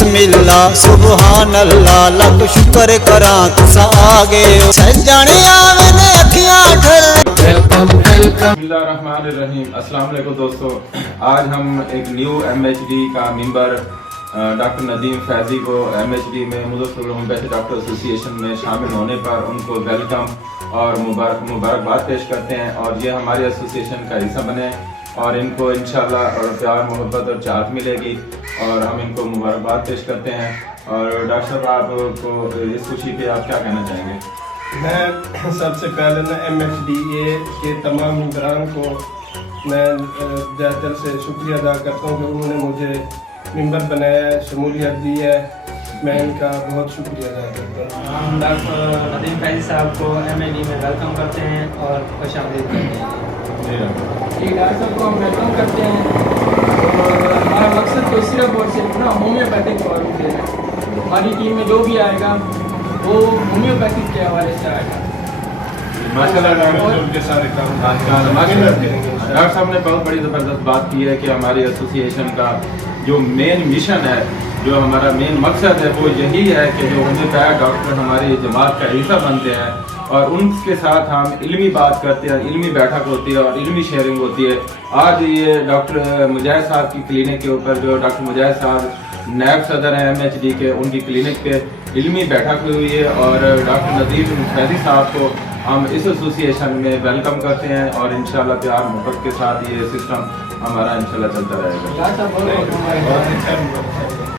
बिस्मिल्लाह सुबहान अल्लाह लख शुक्र करा तुसा आ गए हो सजने आवे ने अखियां ठर बिस्मिल्लाहिर्रहमानिर्रहीम। अस्सलाम वालेकुम दोस्तों, आज हम एक न्यू MHD का मेंबर डॉक्टर नदीम फैजी को MHD में मुज़फ़्फ़र होम्योपैथी डॉक्टर एसोसिएशन में शामिल होने पर उनको वेलकम और मुबारकबाद पेश करते हैं और ये हमारे एसोसिएशन का हिस्सा बने और इनको इंशाल्लाह और प्यार मोहब्बत और चाहत मिलेगी और हम इनको मुबारकबाद पेश करते हैं। और डॉक्टर साहब आपको इस खुशी पे आप क्या कहना चाहेंगे? मैं सबसे पहले ना MHDA के तमाम मेंबरान को मैं दिल से शुक्रिया अदा करता हूँ कि उन्होंने मुझे मेंबर बनाया है, शमूलियत दी है। मैं इनका बहुत शुक्रिया अदा करता हूँ। हम डॉक्टर नदीम फैजी साहब को MHD में वेलकम करते हैं और खुशामदीद करते हैं। जी डॉक्टर साहब को हम वेलकम करते हैं और हमारा मकसद तो सिर्फ और सिर्फ ना होम्योपैथिक फॉर्म देना है। हमारी टीम में जो भी आएगा वो होम्योपैथिक के हवाले से आएगा। माशाल्लाह उनके सारे काम डॉक्टर साहब ने बहुत बड़ी ज़बरदस्त बात की है कि हमारी एसोसिएशन का जो मेन मिशन है, जो हमारा मेन मकसद है वो यही है कि जो होम्योपैथ डॉक्टर हमारी जमात का हिस्सा बनते हैं और उनके साथ हम इल्मी बात करते हैं, इल्मी बैठक होती है और इल्मी शेयरिंग होती है। आज ये डॉक्टर मुजाहिद साहब की क्लिनिक के ऊपर जो डॉक्टर मुजाहिद साहब नायब सदर हैं MHD के, उनकी क्लिनिक पे इल्मी बैठक हुई है और डॉक्टर नदीम फैजी साहब को हम इस एसोसिएशन में वेलकम करते हैं और इंशाल्लाह प्यार मोहब्बत के साथ ये सिस्टम हमारा इंशाल्लाह चलता रहेगा। डॉक्टर साहब बहुत